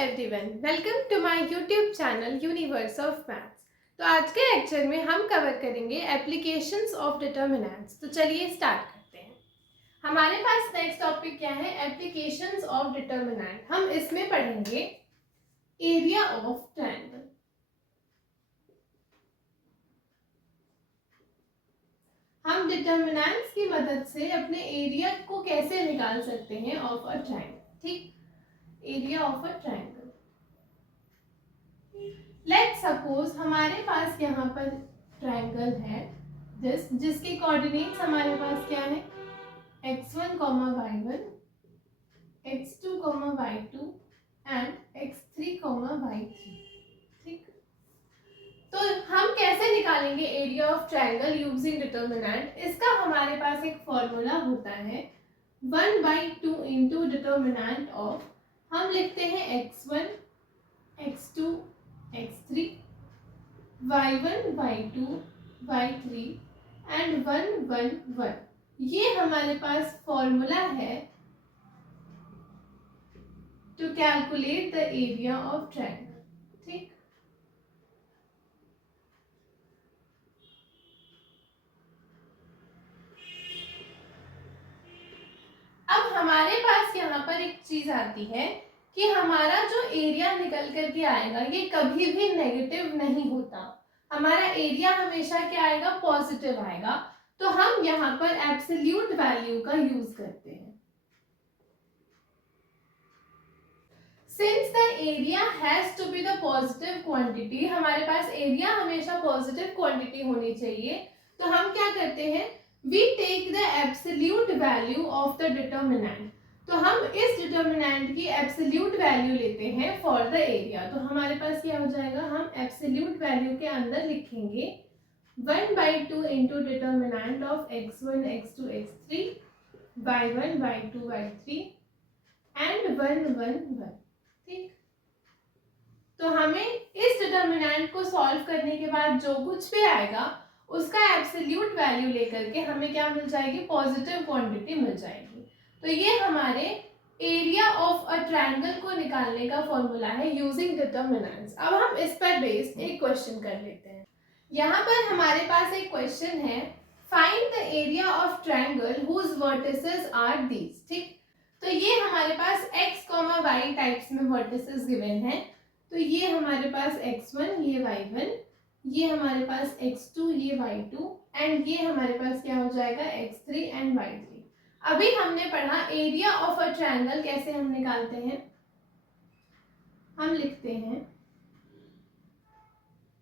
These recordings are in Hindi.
Everyone, welcome to my YouTube channel universe of maths. तो आज के लेक्चर में हम कवर करेंगे एप्लीकेशंस ऑफ डिटर्मिनेंट्स। तो चलिए स्टार्ट करते हैं। हमारे पास नेक्स्ट टॉपिक क्या है? Applications of determinant. हम इसमें पढ़ेंगे एरिया ऑफ ट्रायंगल। हम डिटर्मिनेंट्स की मदद से अपने एरिया को कैसे निकाल सकते हैं ऑफ अ ट्रायंगल। ठीक, area of a triangle. Let suppose हमारे पास यहाँ पर ट्रायंगल है जिसके कोऑर्डिनेट्स हमारे पास क्या है? x1, y1, x2, y2 and x3, y3। ठीक, तो हम कैसे निकालेंगे area of triangle using determinant? इसका हमारे पास एक फॉर्मूला होता है 1/2 इंटू डिटर्मिनेंट ऑफ, हम लिखते हैं x1, x2, x3, y1, y2, y3 and 1 1 1। ये हमारे पास फॉर्मूला है to calculate the area of triangle. ठीक, अब हमारे पास यहाँ पर एक चीज आती है कि हमारा जो एरिया निकल करके आएगा ये कभी भी नेगेटिव नहीं होता। हमारा एरिया हमेशा क्या आएगा? पॉजिटिव आएगा। तो हम यहाँ पर एब्सोल्यूट वैल्यू का यूज करते हैं। Since the area has to be the positive quantity, हमारे पास एरिया हमेशा पॉजिटिव क्वांटिटी होनी चाहिए, तो हम क्या करते हैं? We take the absolute value of the determinant. तो हम इस डिटर्मिनेंट की एब्सोल्यूट वैल्यू लेते हैं फॉर द एरिया। तो हमारे पास क्या हो जाएगा? हम एब्सोल्यूट वैल्यू के अंदर लिखेंगे 1/2 into determinant of x1, x2, x3, y1, y2, y3 and 1 1 1। ठीक, तो हमें इस डिटर्मिनेंट को सॉल्व करने के बाद जो कुछ भी आएगा उसका एब्सोल्यूट वैल्यू लेकर के हमें क्या मिल जाएगी? पॉजिटिव क्वांटिटी मिल जाएगी। तो ये हमारे एरिया ऑफ अ ट्रायंगल को निकालने का फॉर्मूला है यूजिंग डिटर्मिनेंट्स। अब हम इस पर बेस्ड एक क्वेश्चन कर लेते हैं। यहाँ पर हमारे पास एक क्वेश्चन है, find the area of triangle whose vertices are these. ठीक, तो ये हमारे पास x, y टाइप्स में वर्टिसेस गिवन है। तो ये हमारे पास x1, ये y1, ये हमारे पास x2, ये y2 एंड ये हमारे पास क्या हो जाएगा? x3 and y3। अभी हमने पढ़ा एरिया ऑफ अ ट्रायंगल कैसे हम निकालते हैं। हम लिखते हैं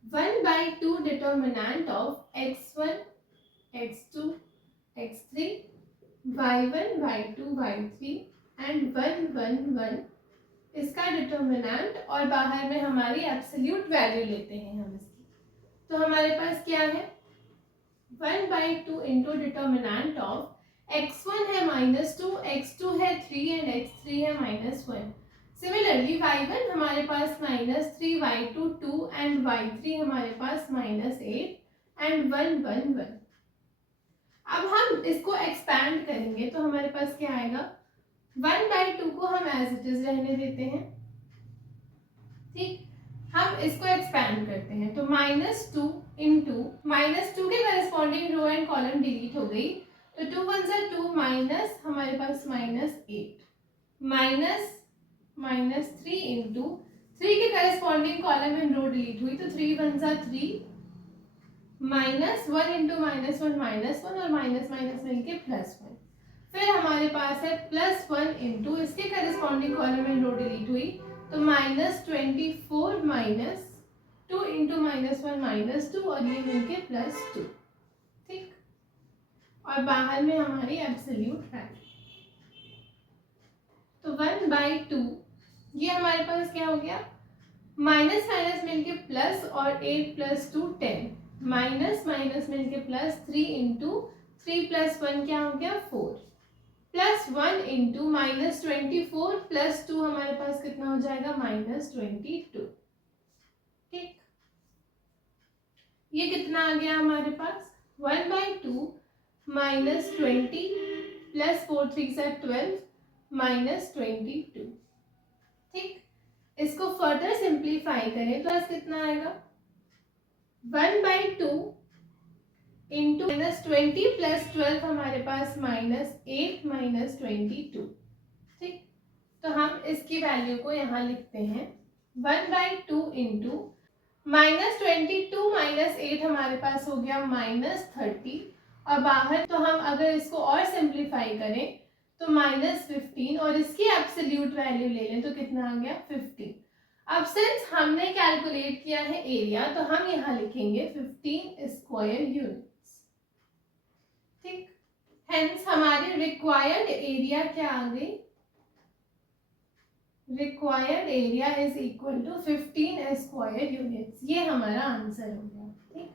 1/2 determinant of x1, x2, x3, y1, y2, y3 and 1 1 1 इसका डिटर्मिनेंट, और बाहर में हमारी एब्सोल्यूट वैल्यू लेते हैं हम इसकी। तो हमारे पास क्या है? 1/2 इंटू डिटर्मिनेंट ऑफ x1 है -2, x2 है 3 एंड x3 है -1। सिमिलरली y1 हमारे पास -3, y2 2 एंड y3 हमारे पास -8 एंड 1 1 1। अब हम इसको एक्सपैंड करेंगे तो हमारे पास क्या आएगा? 1/2 को हम एज इट इज रहने देते हैं। ठीक, हम इसको एक्सपैंड करते हैं तो -2 इंटू -2 के corresponding row and column delete हो गई, तो 2 1 जा 2 माइनस हमारे पास -8 -3 इंटू 3 के corresponding column and row delete हुई, तो 3 1 जा 3 -1 इंटू -1 और माइनस माइनस मिलके +1। फिर हमारे पास है +1 इंटू इसके corresponding column and row delete हुई, तो -24 -2 इंटू -1 -2 और ये मिलके +2। ठीक, और बाहर में हमारी एब्सोल्यूट वैल्यू, तो 1/2 ये हमारे पास क्या हो गया? माइनस माइनस मिलके प्लस और 8 + 2 10, माइनस माइनस मिलके +3 इंटू 3 + 1 क्या हो गया? 4 +1 इंटू -24 + 2 हमारे पास कितना हो जाएगा? -22। ठीक, ये कितना आ गया हमारे पास? 1/2 -20 + 4 3 12 -22। ठीक, इसको फर्दर सिंप्लीफाई करें तो कितना आएगा 1/2 इंटू -20 + 12 हमारे पास -8 - 22। ठीक, तो हम इसकी वैल्यू को यहाँ लिखते हैं 1/2 इंटू -22 - 8 हमारे पास हो गया -30 और बाहर तो हम अगर इसको और सिंप्लीफाई करें तो -15 और इसकी एब्सोल्यूट वैल्यू ले लें तो कितना आ गया 15। अब सिंस हमने कैलकुलेट किया है एरिया तो हम यहाँ लिखेंगे 15 स्क्वायर यूनिट्स। ठीक, हेंस हमारी रिक्वायर्ड एरिया क्या आ गई, required area is equal to 15 square units. ये हमारा आंसर हो गया। ठीक,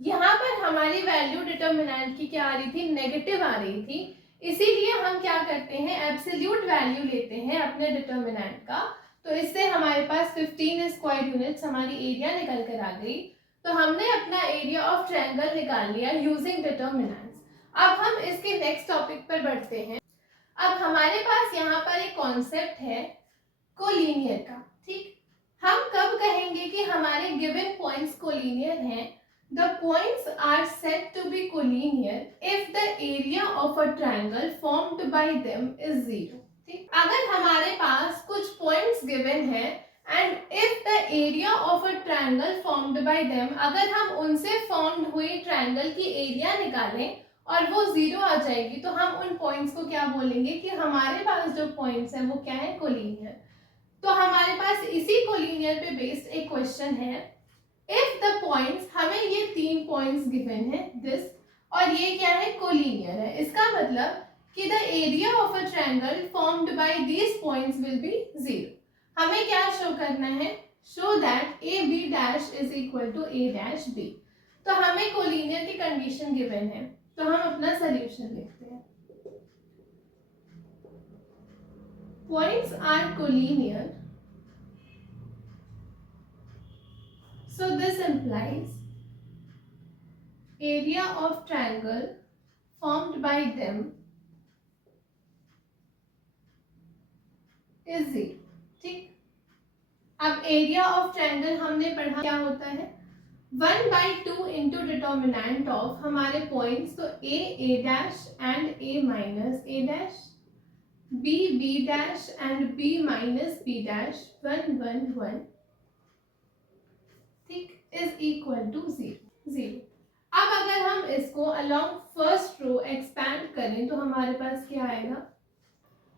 यहाँ पर हमारी वैल्यू डिटर्मिनेंट की क्या आ रही थी, नेगेटिव आ रही थी, इसीलिए हम क्या करते हैं एब्सोल्यूट वैल्यू लेते हैं अपने डिटर्मिनेंट का। तो इससे हमारे पास 15 स्क्वायर यूनिट्स हमारी एरिया निकल कर आ गई। तो हमने अपना एरिया ऑफ ट्रायंगल निकाल लिया यूजिंग डिटर्मिनेंट्स। अब हम इसके नेक्स्ट टॉपिक पर बढ़ते हैं। अब हमारे पास यहाँ पर एक कॉन्सेप्ट है कोलिनियर का। ठीक, हम कब कहेंगे कि हमारे गिवन पॉइंट्स कोलिनियर हैं, the points are said to be collinear if the area of a triangle formed by them is 0। ठीक, अगर हमारे पास कुछ पॉइंट्स गिवन है and if the area of a triangle formed by them, अगर हम उनसे फॉर्म्ड हुए ट्रायंगल की एरिया निकालें और वो 0 आ जाएगी तो हम उन पॉइंट्स को क्या बोलेंगे कि हमारे पास जो पॉइंट्स हैं वो क्या है कोलिनियर। तो हमारे पास इसी कोलिनियर पे बेस्ड एक क्वेश्चन है, इफ द पॉइंट्स, हमें ये 3 पॉइंट्स गिवन है दिस और ये क्या है कोलिनियर है, इसका मतलब कि the area of a triangle formed by these points will be 0। हमें क्या शो करना है, show that A B dash is equal to A dash B. तो हमें कोलिनियर की कंडीशन गिवन है तो हम अपना सॉल्यूशन लिखते हैं, points are collinear, so this implies area of triangle formed by them is 0। ठीक, अब एरिया ऑफ ट्रायंगल हमने पढ़ा क्या होता है 1/2 इंटू डिटर्मिनेंट ऑफ हमारे पॉइंट्स, तो A dash and A minus A dash, B dash and B minus B dash 1 1 1, ठीक, इज इक्वल टू 0। अब अगर हम इसको अलोंग फर्स्ट रो एक्सपैंड करें तो हमारे पास क्या आएगा,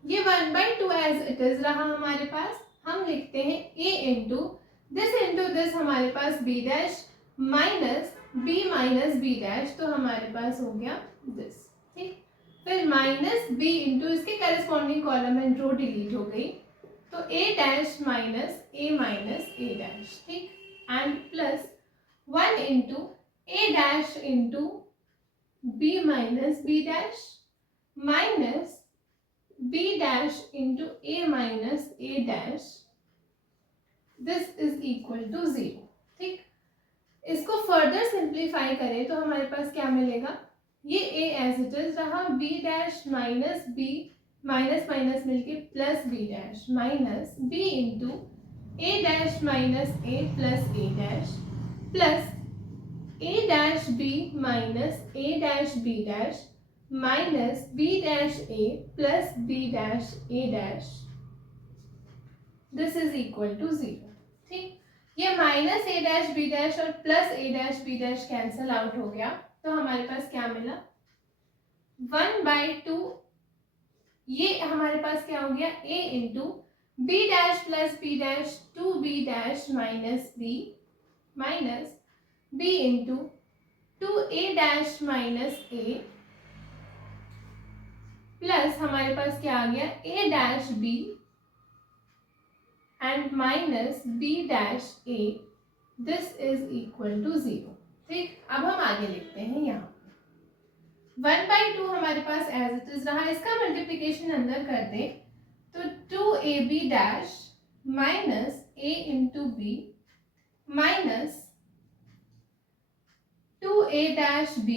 ये 1/2 एज इट इज रहा हमारे पास, हम लिखते हैं a इंटू दिस हमारे पास b dash minus b dash, तो हमारे पास हो गया दिस। ठीक, फिर माइनस b इंटू इसके corresponding column and row delete हो गई तो a dash minus a dash. ठीक, and plus 1 into a dash into b minus b dash minus b dash into a minus a dash, this is equal to 0। ठीक, इसको फर्दर सिंप्लीफाई करें तो हमारे पास क्या मिलेगा, ये a एज इट इज रहा, b dash minus b minus minus मिलके plus b dash minus b into a dash minus a plus a dash plus a dash b minus a dash b dash minus b dash a plus b dash a dash, this is equal to 0। ठीक, ये minus a dash b dash और plus a dash b dash cancel out हो गया तो हमारे पास क्या मिला 1/2, ये हमारे पास क्या हो गया a into b dash plus b dash 2b dash minus b minus b into 2a dash minus a plus हमारे पास क्या आ गया a dash b and minus b dash a, this is equal to 0। ठीक, अब हम आगे लिखते हैं यहाँ 1/2 हमारे पास एज इट इज रहा, इसका मल्टीप्लीकेशन अंदर कर दें तो 2ab dash minus a into b minus 2a dash b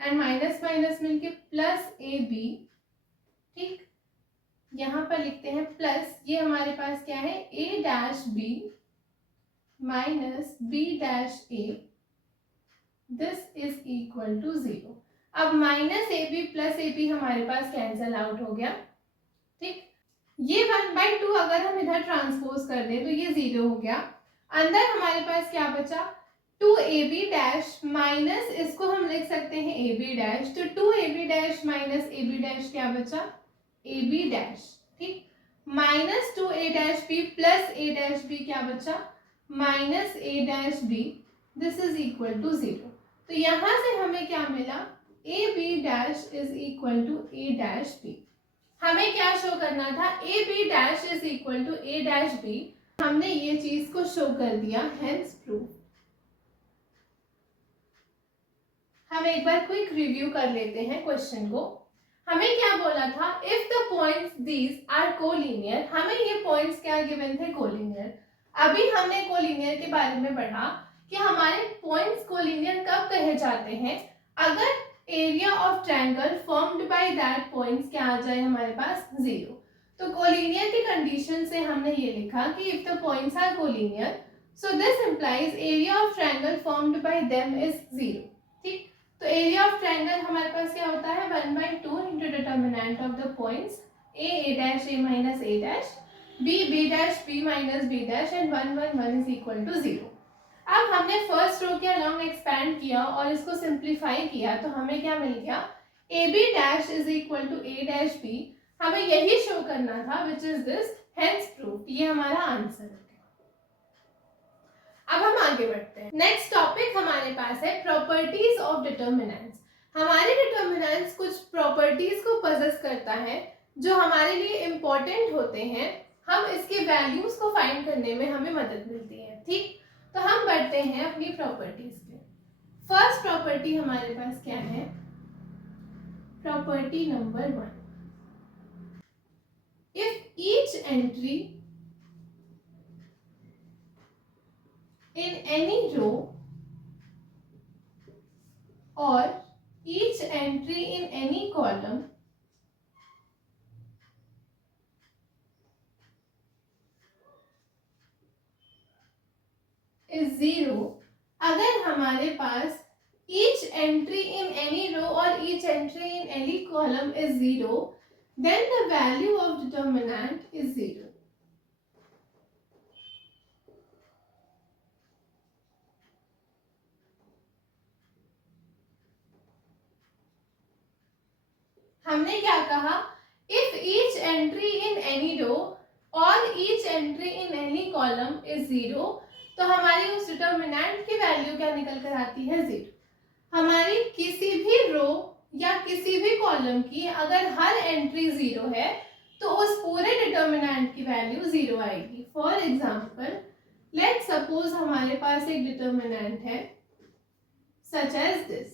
and minus minus मिलके प्लस ab। ठीक, यहाँ पर लिखते हैं प्लस, ये हमारे पास क्या है, a dash b minus b dash a, this is equal to 0। अब minus A B plus A B हमारे पास कैंसल आउट हो गया, ठीक। ये 1/2 अगर हम इधर ट्रांसपोज कर दें तो ये 0 हो गया। अंदर हमारे पास क्या बचा, 2ab डैश माइनस, इसको हम लिख सकते हैं ab डैश, तो 2ab dash minus ab dash क्या बचा, ab डैश, ठीक। Minus 2a dash b plus a dash b क्या बचा, minus a dash b, this is equal to 0। तो यहां से हमें क्या मिला, ab dash is equal to a dash b। हमें क्या शो करना था, A B dash is equal to A dash B, हमने ये चीज को शो कर दिया, हेंस प्रूफ। हम एक बार क्विक रिव्यू कर लेते हैं क्वेश्चन को। हमें क्या बोला था, if the points these are collinear, हमें ये पॉइंट्स क्या गिवन थे, कोलिनियर। अभी हमने कोलिनियर के बारे में पढ़ा कि हमारे पॉइंट्स कोलिनियर कब कहे जाते हैं, अगर area of triangle formed by that points क्या आ जाए हमारे पास, 0। तो कोलिनियर की कंडीशन से हमने ये लिखा कि if the points are collinear, so this implies area of triangle formed by them is 0, ठीक। तो एरिया ऑफ ट्रायंगल हमारे पास क्या होता है, 1/2 into determinant of the points a dash a minus a dash, b dash b minus b dash, and 1 1 1 is equal to 0। अब हमने फर्स्ट रो के अलोंग एक्सपैंड किया और इसको सिंप्लीफाई किया, तो हमें क्या मिल गया, A B dash is equal to A dash B. हमें यही शो करना था, which is this, hence proof. ये हमारा आंसर है। अब हम आगे बढ़ते हैं। नेक्स्ट टॉपिक हमारे पास है प्रॉपर्टीज ऑफ डिटर्मिनेंट्स। हमारे डिटर्मिनेंट्स कुछ प्रॉपर्टीज को पजेस करता है जो हमारे लिए इंपॉर्टेंट होते हैं। हम इसके वैल्यूज को फाइंड करने में हमें मदद मिलती है, ठीक। तो हम बढ़ते हैं अपनी प्रॉपर्टीज पे। फर्स्ट प्रॉपर्टी हमारे पास क्या है, property number 1, if each entry in any row और each entry in any column is 0, अगर हमारे पास each entry in any row or each entry in any column is 0, then the value of determinant is 0. हमने क्या कहा, if each entry in any row or each entry in any column is 0, तो हमारी उस डिटर्मिनेंट की वैल्यू क्या निकल कर आती है, 0। हमारी किसी भी रो या किसी भी कॉलम की अगर हर एंट्री 0 है तो उस पूरे डिटर्मिनेंट की वैल्यू 0 आएगी। फॉर एग्जाम्पल, लेट सपोज हमारे पास एक डिटर्मिनेंट है सच एज दिस,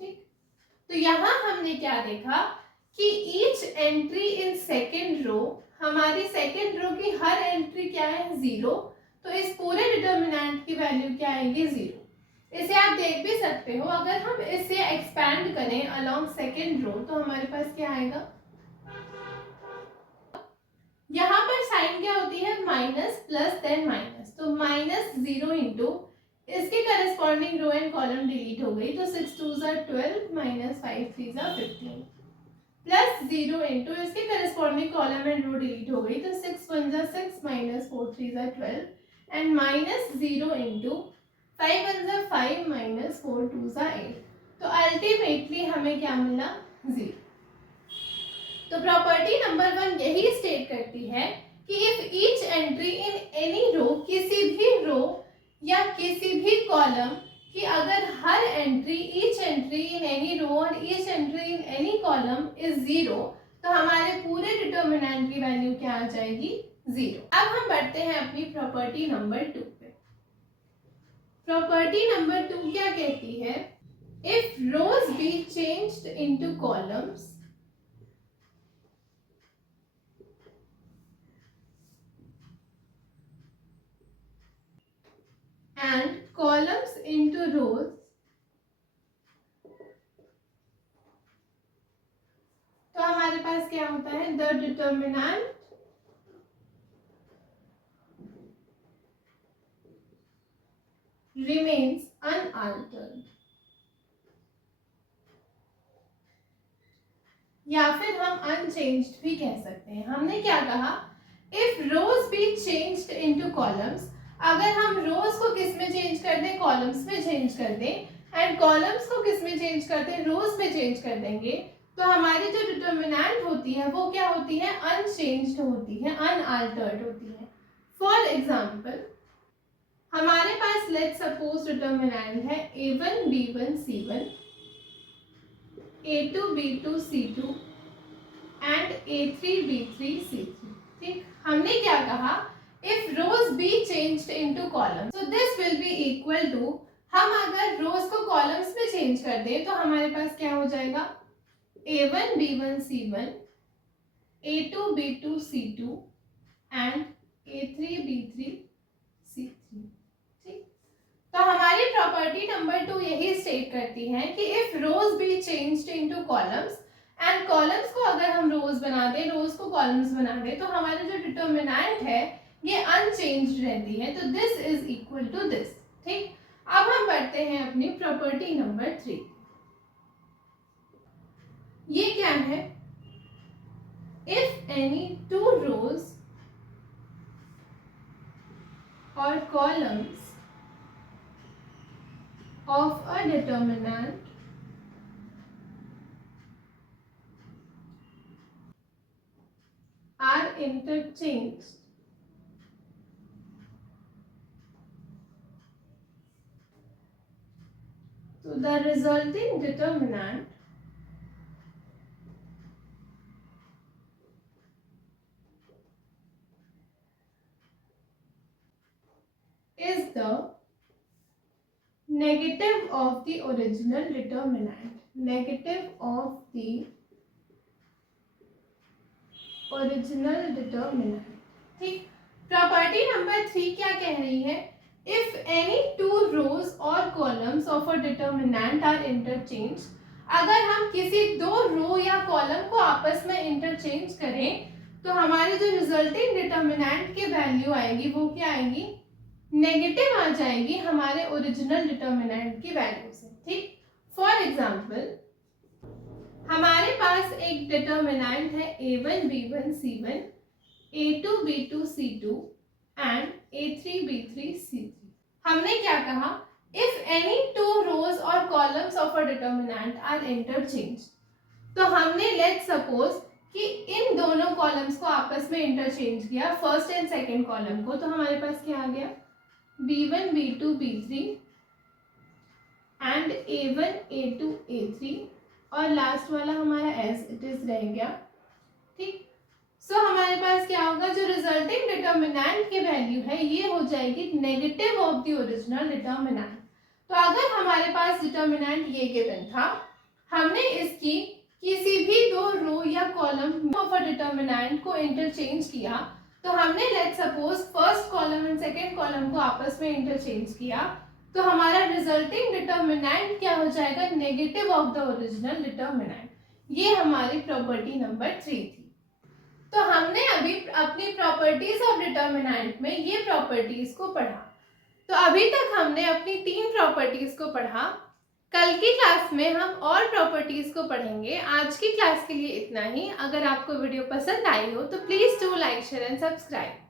ठीक। तो यहां हमने क्या देखा कि each entry in second row, हमारी सेकेंड रो की हर एंट्री क्या है, 0। तो इस पूरे डिटर्मिनेंट की वैल्यू क्या आएगी, 0। इसे आप देख भी सकते हो, अगर हम इसे एक्सपैंड करें अलोंग सेकेंड रो तो हमारे पास क्या आएगा, यहाँ पर साइन क्या होती है, माइनस प्लस देन माइनस, तो माइनस 0 इंटू इसके corresponding row and column delete हो गई, तो 6 2 12 माइनस 5 3 15, प्लस 0 इंटू इसके corresponding column and row delete हो गई, तो 6 1 6 minus 4 3 12, and minus 0 into 5 1 5 minus 4 2 8। तो अल्टीमेटली हमें क्या मिला, 0। तो प्रॉपर्टी नंबर 1 यही स्टेट करती है कि if each entry in any row, किसी भी रो या किसी भी कॉलम कि अगर हर entry, each entry in any row और each entry in any column is 0, तो हमारे पूरे डिटर्मिनेंट की वैल्यू क्या आ जाएगी, 0। अब हम बढ़ते हैं अपनी प्रॉपर्टी नंबर 2 पे। प्रॉपर्टी नंबर 2 क्या कहती है, if rows be changed into columns and columns into rows, तो हमारे पास क्या होता है, द डिटर्मिनेंट remains unaltered। या फिर हम unchanged भी कह सकते हैं। हमने क्या कहा, if rows be changed into columns, अगर हम rows को किस में चेंज कर दें, कॉलम्स में चेंज कर दें, एंड कॉलम्स को किस में चेंज करते हैं, रोज में चेंज कर देंगे, तो हमारी जो डिटर्मिनेंट होती है वो क्या होती है, अनचेंज्ड होती है, अनअल्टर्ड होती है। फॉर एग्जाम्पल हमारे पास लेट्स सपोज डिटर्मिनेंट है a1 b1 c1, a2 b2 c2 and a3 b3 c3। ठीक, हमने क्या कहा, if rows be changed into column, so this will be equal to, हम अगर रोज को कॉलम्स में चेंज कर दें तो हमारे पास क्या हो जाएगा, a1 b1 c1, a2 b2 c2 and a3 b3 c3। ठीक, तो हमारी प्रॉपर्टी नंबर 2 यही स्टेट करती है कि if rows be changed into columns and columns को अगर हम रोज बना दें, रोज को कॉलम्स बना दें, तो हमारी जो डिटर्मिनेंट है ये अनचेंज्ड रहती है, तो this is equal to this. ठीक, अब हम बढ़ते हैं अपनी प्रॉपर्टी नंबर 3। ये क्या है, इफ एनी टू रोज और columns of a determinant are interchanged, so the resulting determinant is the negative of the original determinant, negative of the original determinant. ठीक, प्रॉपर्टी नंबर 3 क्या कह रही है, इफ एनी टू रोज और columns of a determinant are interchange, अगर हम किसी दो रो या कॉलम को आपस में इंटरचेंज करें तो हमारी जो रिजल्टिंग डिटर्मिनेंट की वैल्यू आएगी वो क्या आएगी, नेगेटिव आ जाएगी हमारे ओरिजिनल डिटर्मिनेंट की वैल्यू से। ठीक, फॉर एग्जाम्पल हमारे पास एक डिटर्मिनेंट है a1 b1 c1, a2 b2 c2 and a3 b3 c3। हमने क्या कहा, इफ एनी टू रोज और columns of a determinant are interchange, तो हमने लेट्स सपोज कि इन दोनों कॉलम्स को आपस में इंटरचेंज किया, फर्स्ट एंड सेकेंड कॉलम को, तो हमारे पास क्या आ गया, b1 b2 b3 and a1 a2 a3 और लास्ट वाला हमारा एज इट इज रह गया। ठीक, सो हमारे पास क्या होगा, जो रिजल्टिंग डिटर्मिनेंट की वैल्यू है ये हो जाएगी negative of the original determinant. तो अगर हमारे पास डिटर्मिनेंट ये गिवन था, हमने इसकी किसी भी दो रो या कॉलम ऑफ अ डिटर्मिनेंट को इंटरचेंज किया, तो हमने let's suppose first column and second column को आपस में इंटरचेंज किया, तो हमारा रिजल्टिंग डिटर्मिनेंट क्या हो जाएगा, negative of the original determinant. ये हमारी प्रॉपर्टी नंबर 3 थी। तो हमने अभी अपनी प्रॉपर्टीज ऑफ डिटर्मिनेंट में ये प्रॉपर्टीज को पढ़ा। तो अभी तक हमने अपनी 3 प्रॉपर्टीज को पढ़ा। कल की क्लास में हम और प्रॉपर्टीज को पढ़ेंगे। आज की क्लास के लिए इतना ही। अगर आपको वीडियो पसंद आई हो तो please do like share and subscribe.